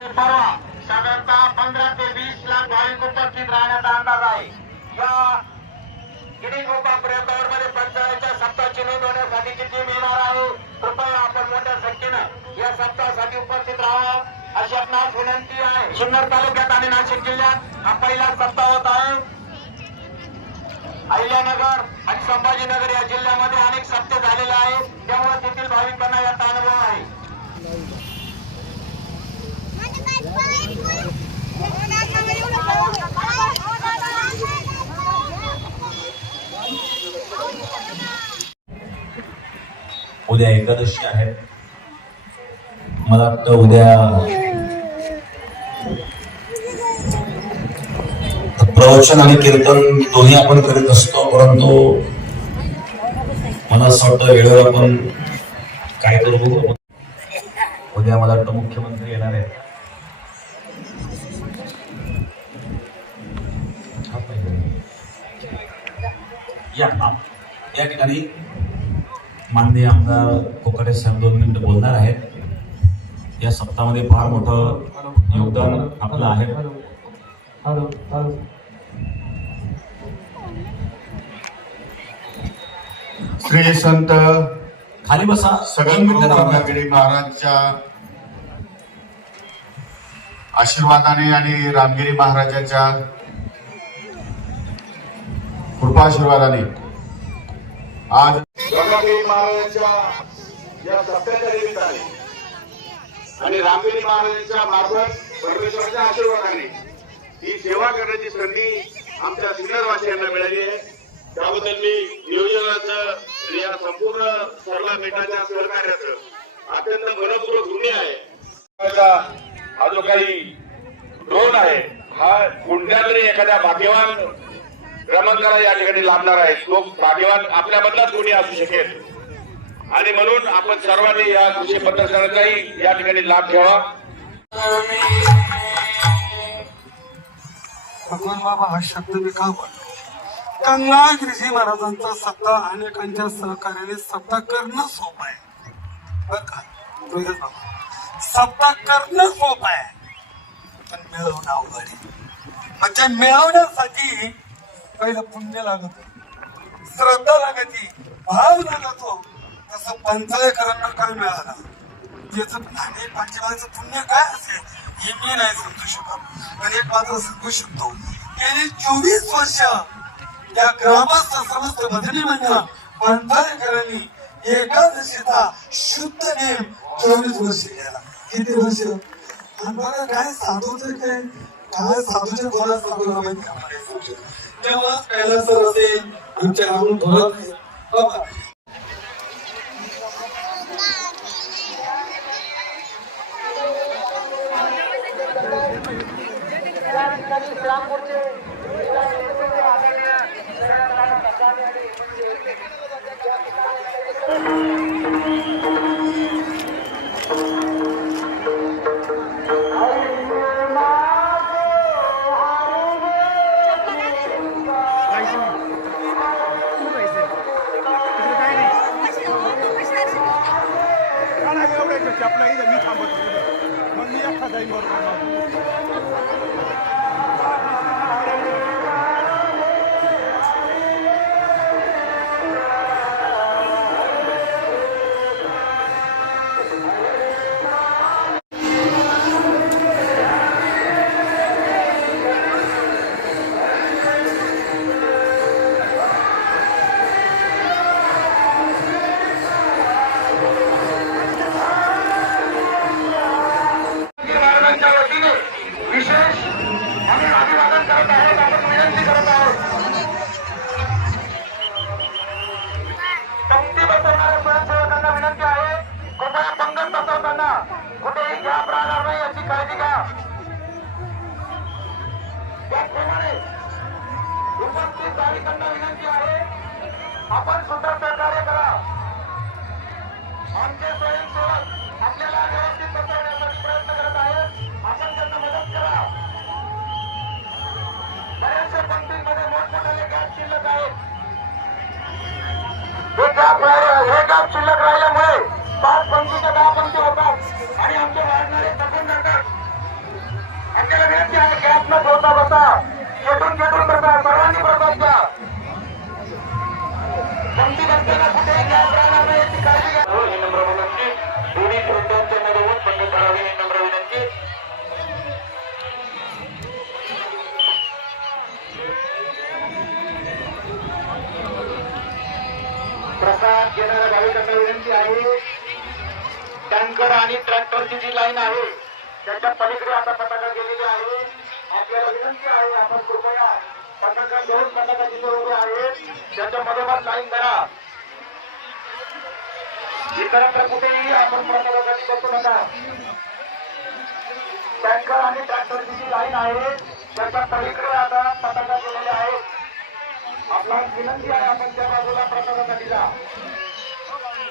परवा साधारणतः पंधरा ते वीस लाख भाविक उपस्थित राहण्याचा अंदाज आहे. या गिनी गोपा मध्ये पंचायतच्या सप्ताहाची नोंद होण्यासाठीची टीम येणार आहे? कृपया आपण मोठ्या संख्येनं या सप्ताहासाठी उपस्थित राहावं. अशी आपणास विनंती आहे. जुन्नर तालुक्यात आणि नाशिक जिल्ह्यात हा पहिला सप्ताह होत आहे. अहिल्यानगर आणि संभाजीनगर या जिल्ह्यामध्ये अनेक सप्ते झालेले आहेत. त्यामुळे तेथील भाविकांना याचा अनुभव आहे. उद्या एकादशी आहे. मला वाटतं उद्या प्रवचन आणि कीर्तन दोन्ही आपण करीत असतो परंतु मला असं वाटतं वेळेवर आपण काय करू बघू. उद्या मला वाटतं मुख्यमंत्री येणार आहेत. या या ठिकाणी माननीय आमदार कोकाटे साहेब दोन मिनिटं बोलणार आहेत या सप्ताहामध्ये फार मोठं योगदान आपलं आहे श्री संत खाली बसा दोन मिनिटं सगळं थांबा. रामगिरी महाराजच्या आशीर्वादाने आणि रामगिरी महाराजांच्या कृपाशीर्वादाने आज गंगागिरी महाराजांच्या या सत्याच्या निमित्ताने आणि रामगिरी महाराजांच्या मार्फत परमेश्वराच्या आशीर्वादाने ही सेवा करण्याची संधी आमच्या सिन्नरवासियांना मिळाली आहे. त्याबद्दल मी नियोजनाचं आणि या संपूर्ण सरला बेटाच्या सहकार्याचं अत्यंत मनपूर्वक ऋणी आहे. हा जो काही ड्रोन आहे हा कोणत्या तरी एखाद्या भाग्यवान क्रमांकाला या ठिकाणी लाभणार आहे. तो भाग्यवान आपल्यामधलाच कोणी असू शकेल. आणि म्हणून आपण सर्वांनी या कृषी पत्रकाराचाही या ठिकाणी लाभ घ्यावा. भगवान बाबा हा शब्द मी का बोलतो गंगा गिरीजी महाराजांचा सत्ता अनेकांच्या सहकार्याने सत्ता करणं सोपं आहे. बरं का? सत्ता करणं सोपं आहे. पण मिळवणं अवघड आहे. म्हणजे मिळवण्यासाठी पहिलं पुण्य लागत. श्रद्धा लागती भाव लागतो. तसं पंचायतकरांना काय मिळालं? त्याचं आणि पंचमाचं पुण्य काय असेल? हे मी नाही समजू शकत. पण एक मात्र सांगू शकतो. गेली चोवीस वर्ष या ग्रामस्थ समस्त बदली मंडळ पंचायकरांनी एकादशीचा शुद्ध नेम चोवीस वर्ष केला. किती वर्ष. आणि मला काय साधूचं काय काय साधूच्या बोला साधूला माहिती आम्हाला हे समजत. तेव्हा कैलासर असेल आमच्या राहून बोलत बघा आपला इथं मी थांबत मग मी एकटा जाईन बरोबर आपण सुद्धा सहकार्य करा. आमचे स्वयंसेवक आपल्याला व्यवस्थित बसवण्यासाठी प्रयत्न करत आहेत. आपण त्यांना मदत करा. बऱ्याचशा पंक्तींमध्ये मोठमोठाले गॅप शिल्लक आहेत. हे गॅप हे गॅप शिल्लक राहिल्यामुळे पाच पंक्तीच्या दहा पंक्ती होतात आणि आमचे वाढणारे थकून जातात आपल्याला विनंती आहे गॅप न ठेवता बसा. खेटून खेटून बसा. प्रसाद घेणाऱ्या भाविकांना विनंती आहे. टँकर आणि ट्रॅक्टरची जी लाईन आहे त्याच्या पलीकडे आता पताका गेलेली आहे. आपल्याला विनंती आहे आपण कृपया पताका घेऊन पताका जिथे उभे आहेत त्याच्या मधोमध लाईन करा इतरत्र कुठेही आपण प्रसादासाठी बसू नका. टँकर आणि ट्रॅक्टरची जी लाईन आहे त्याच्या पलीकडे आता पताका गेलेले आहेत आपला विनंती आहे आपण त्या बाजूला प्रसादासाठी जा.